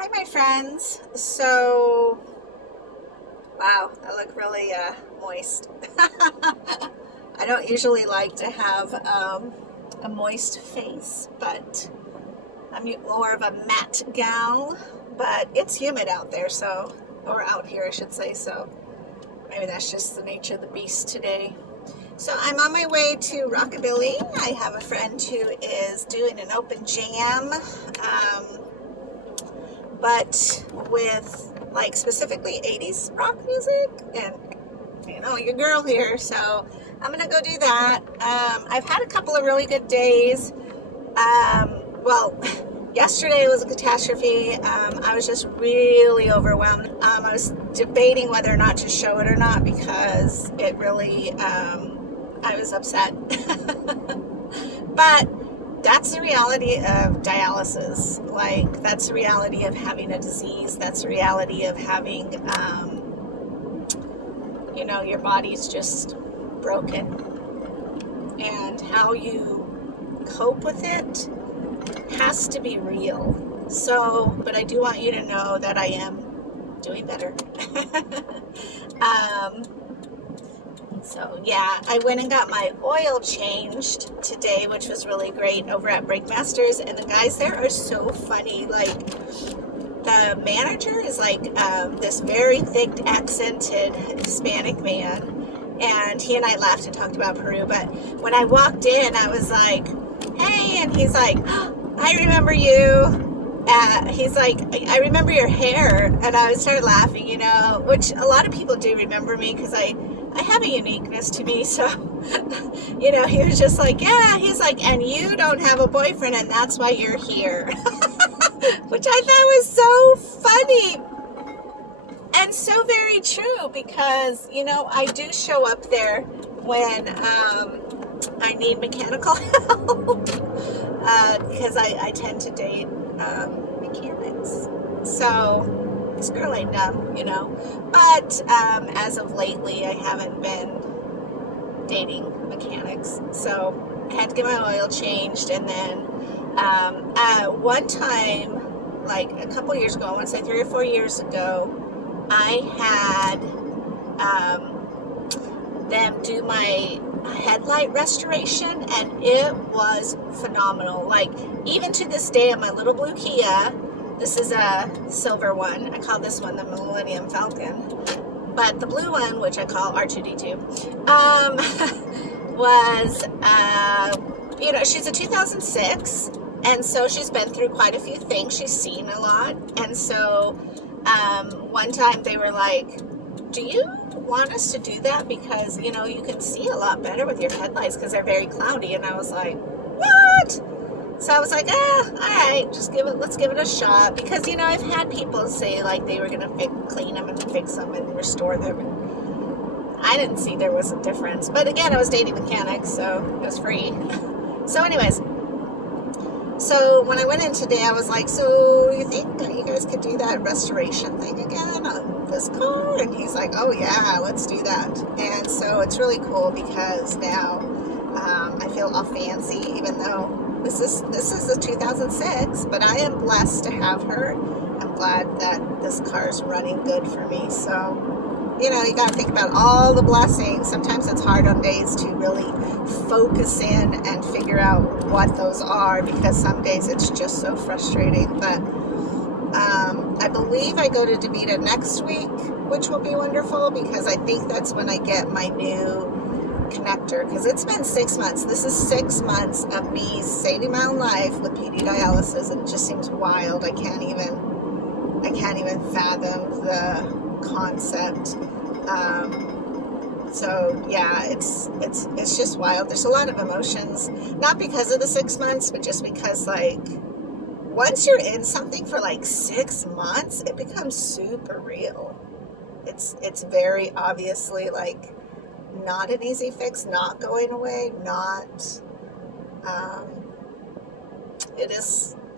Hi, my friends. So, wow, I look really moist. I don't usually like to have a moist face, but I'm more of a matte gal. But it's humid out there, so, or out here, I should say, so maybe that's just the nature of the beast today. So I'm on my way to Rockabilly. I have a friend who is doing an open jam. But with like specifically 80s rock music, and your girl here, so I'm gonna go do that. I've had a couple of really good days. Well, yesterday was a catastrophe. I was just really overwhelmed. I was debating whether or not to show it or not because it really, I was upset. But that's the reality of dialysis. Like, that's the reality of having a disease. That's the reality of having, your body's just broken. And how you cope with it has to be real. So, but I do want you to know that I am doing better. So yeah, I went and got my oil changed today, which was really great over at Breakmasters, and the guys there are so funny. Like, the manager is like this very thick accented Hispanic man, and he and I laughed and talked about Peru, but when I walked in, I was like, hey, and he's like, oh, I remember you. He's like, I remember your hair, and I started laughing, which a lot of people do remember me because I have a uniqueness to me. So, he was just like, yeah, he's like, and you don't have a boyfriend, and that's why you're here, which I thought was so funny and so very true because, I do show up there when I need mechanical help because I tend to date mechanics. So this girl ain't dumb, But as of lately, I haven't been dating mechanics. So I had to get my oil changed, and then one time, like a couple years ago, I want to say 3 or 4 years ago, I had them do my headlight restoration, and it was phenomenal. Like, even to this day, on my little blue Kia, this is a silver one, I call this one the Millennium Falcon, but the blue one, which I call R2D2, was she's a 2006, and so she's been through quite a few things. She's seen a lot, and so one time they were like, do you want us to do that because you can see a lot better with your headlights because they're very cloudy? And I was like, what? So I was like, all right, let's give it a shot, because I've had people say like they were gonna clean them and fix them and restore them, and I didn't see there was a difference. But again, I was dating mechanics, so it was free. So anyways, so when I went in today, I was like, so you think that you guys could do that restoration thing again on this car? And he's like, oh yeah, let's do that. And so it's really cool because now I feel all fancy, even though this is a 2006, but I am blessed to have her. I'm glad that this car is running good for me. So, you got to think about all the blessings. Sometimes it's hard on days to really focus in and figure out what those are, because some days it's just so frustrating. But I believe I go to DaVita next week, which will be wonderful, because I think that's when I get my new connector, because it's been 6 months. This is 6 months of me saving my own life with PD dialysis, and it just seems wild. I can't even fathom the concept. So yeah, it's just wild. There's a lot of emotions, not because of the 6 months, but just because, like, once you're in something for like 6 months, it becomes super real. It's very obviously like not an easy fix, not going away, not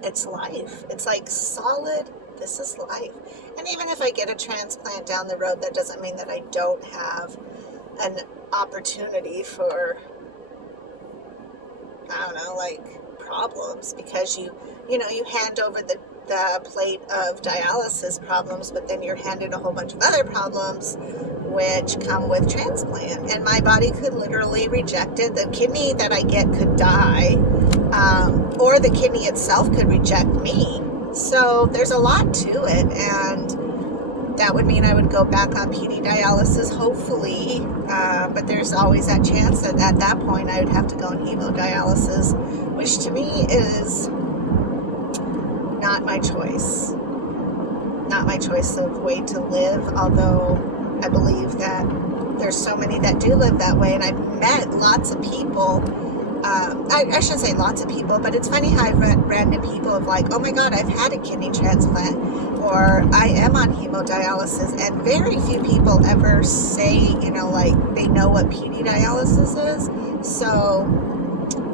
it's life. It's like solid, this is life. And even if I get a transplant down the road, that doesn't mean that I don't have an opportunity for, I don't know, like, problems, because you hand over the the plate of dialysis problems, but then you're handed a whole bunch of other problems which come with transplant. And my body could literally reject it. The kidney that I get could die, or the kidney itself could reject me. So there's a lot to it, and that would mean I would go back on PD dialysis, hopefully, but there's always that chance that at that point I would have to go on hemodialysis, which to me is not my choice. Not my choice of way to live, although I believe that there's so many that do live that way, and I've met lots of people. I shouldn't say lots of people, but it's funny how I've met random people of like, oh my God, I've had a kidney transplant, or I am on hemodialysis, and very few people ever say, like they know what PD dialysis is. So,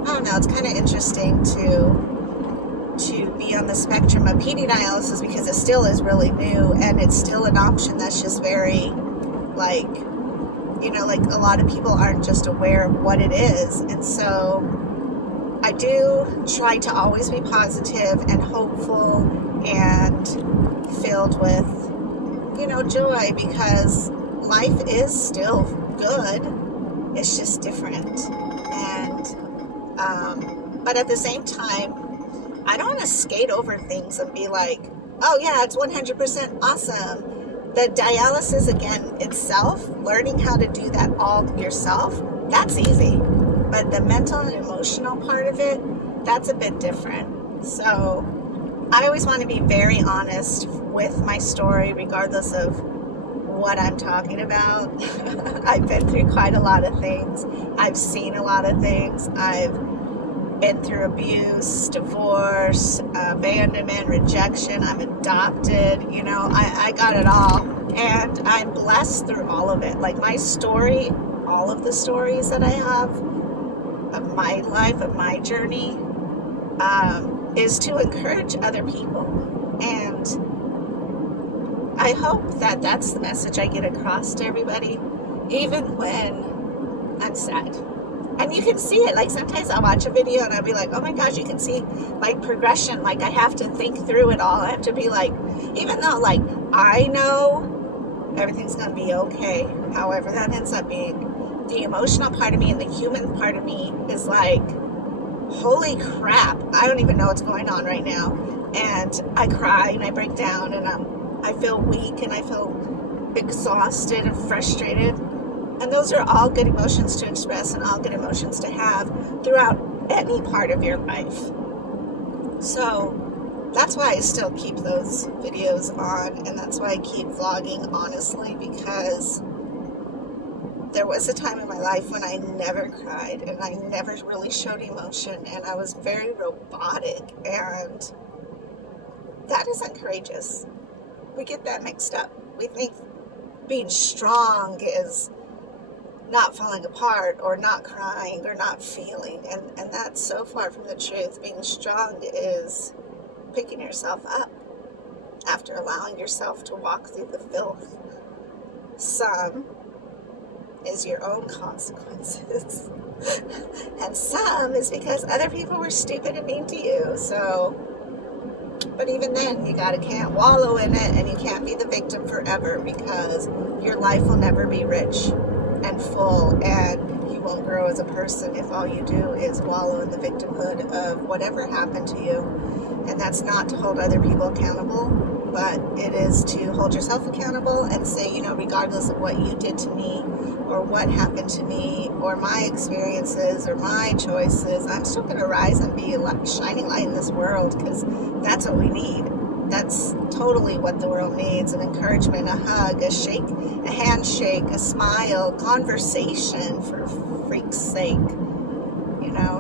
I don't know, it's kind of interesting to be on the spectrum of PD dialysis because it still is really new, and it's still an option that's just very, like a lot of people aren't just aware of what it is. And so I do try to always be positive and hopeful and filled with, joy, because life is still good. It's just different. And, but at the same time, I don't want to skate over things and be like, oh yeah, it's 100% awesome. The dialysis, again, itself, learning how to do that all yourself, that's easy. But the mental and emotional part of it, that's a bit different. So I always want to be very honest with my story, regardless of what I'm talking about. I've been through quite a lot of things. I've seen a lot of things. I've been through abuse, divorce, abandonment, rejection. I'm adopted. I got it all, and I'm blessed through all of it. Like my story, all of the stories that I have of my life, of my journey, is to encourage other people. And I hope that that's the message I get across to everybody, even when I'm sad. And you can see it. Like sometimes I'll watch a video and I'll be like, oh my gosh, you can see like progression. Like I have to think through it all. I have to be like, even though like I know everything's going to be okay, however that ends up being, the emotional part of me and the human part of me is like, holy crap, I don't even know what's going on right now. And I cry and I break down, and I feel weak, and I feel exhausted and frustrated. And those are all good emotions to express and all good emotions to have throughout any part of your life. So that's why I still keep those videos on, and that's why I keep vlogging, honestly, because there was a time in my life when I never cried and I never really showed emotion, and I was very robotic, and that isn't courageous. We get that mixed up. We think being strong is not falling apart or not crying or not feeling, and that's so far from the truth. Being strong is picking yourself up after allowing yourself to walk through the filth. Some is your own consequences and some is because other people were stupid and mean to you. So, but even then, you can't wallow in it, and you can't be the victim forever, because your life will never be rich and full, and you won't grow as a person if all you do is wallow in the victimhood of whatever happened to you. And that's not to hold other people accountable, but it is to hold yourself accountable and say, regardless of what you did to me or what happened to me or my experiences or my choices, I'm still going to rise and be a shining light in this world, because that's what we need. That's totally what the world needs: an encouragement, a hug, a shake, a handshake, a smile, conversation, for freak's sake.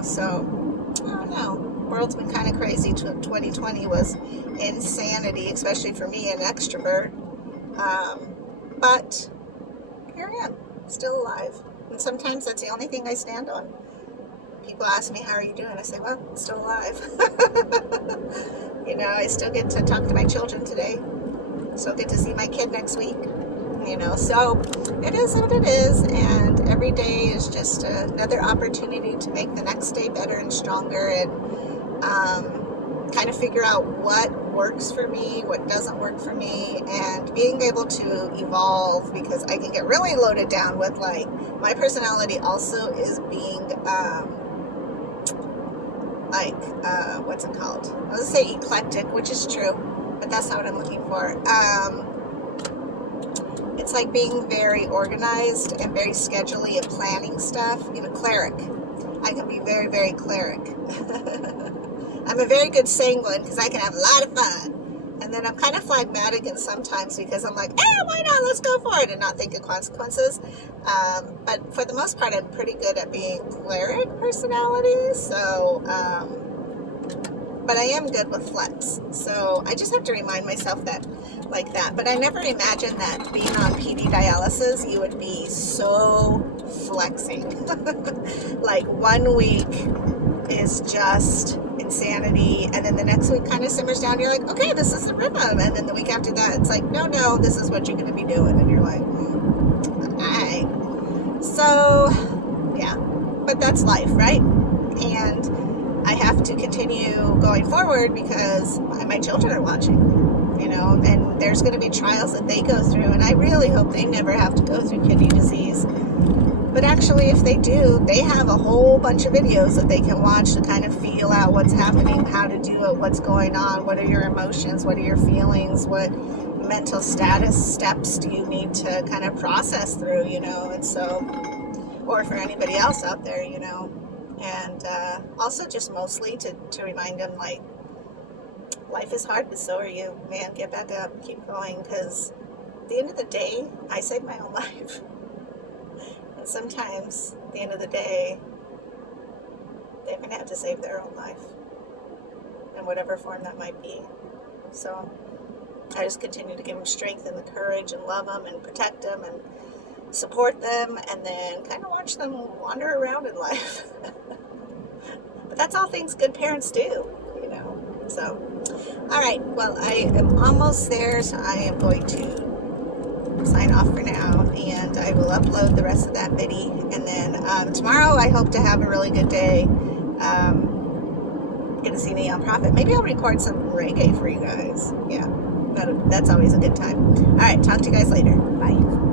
So I don't know. World's been kind of crazy. 2020 was insanity, especially for me, an extrovert. But here I am, still alive. And sometimes that's the only thing I stand on. People ask me, how are you doing? I say, well, I'm still alive. I still get to talk to my children today. Still get to see my kid next week. So it is what it is. And every day is just another opportunity to make the next day better and stronger, and kind of figure out what works for me, what doesn't work for me, and being able to evolve, because I can get really loaded down with, like, my personality also is being, what's it called? I was going to say eclectic, which is true, but that's not what I'm looking for. It's like being very organized and very scheduley and planning stuff. Cleric. I can be very, very cleric. I'm a very good sanguine because I can have a lot of fun. And then I'm kind of phlegmatic and sometimes because I'm like, why not? Let's go for it and not think of consequences. But for the most part, I'm pretty good at being cleric personality. So, but I am good with flex. So I just have to remind myself that, like that. But I never imagined that being on PD dialysis, you would be so flexing. Like 1 week is just insanity, and then the next week kind of simmers down. You're like, okay, this is the rhythm. And then the week after that, it's like, no, this is what you're going to be doing. And you're like, alright. So, yeah. But that's life, right? And I have to continue going forward because my children are watching. And there's going to be trials that they go through, and I really hope they never have to go through kidney disease. But actually, if they do, they have a whole bunch of videos that they can watch to kind of feel out what's happening, how to do it, what's going on, what are your emotions, what are your feelings, what mental status steps do you need to kind of process through, and so, or for anybody else out there, and also just mostly to remind them, like, life is hard, but so are you. Man, get back up, keep going, because at the end of the day, I saved my own life. And sometimes, at the end of the day, they're going to have to save their own life, in whatever form that might be. So, I just continue to give them strength and the courage and love them and protect them and support them, and then kind of watch them wander around in life. But that's all things good parents do, So, all right, well, I am almost there, so I am going to sign off for now, and I will upload the rest of that video, and then tomorrow I hope to have a really good day. Get to see Neon Prophet. Maybe I'll record some reggae for you guys. Yeah, that's always a good time. All right, talk to you guys later. Bye.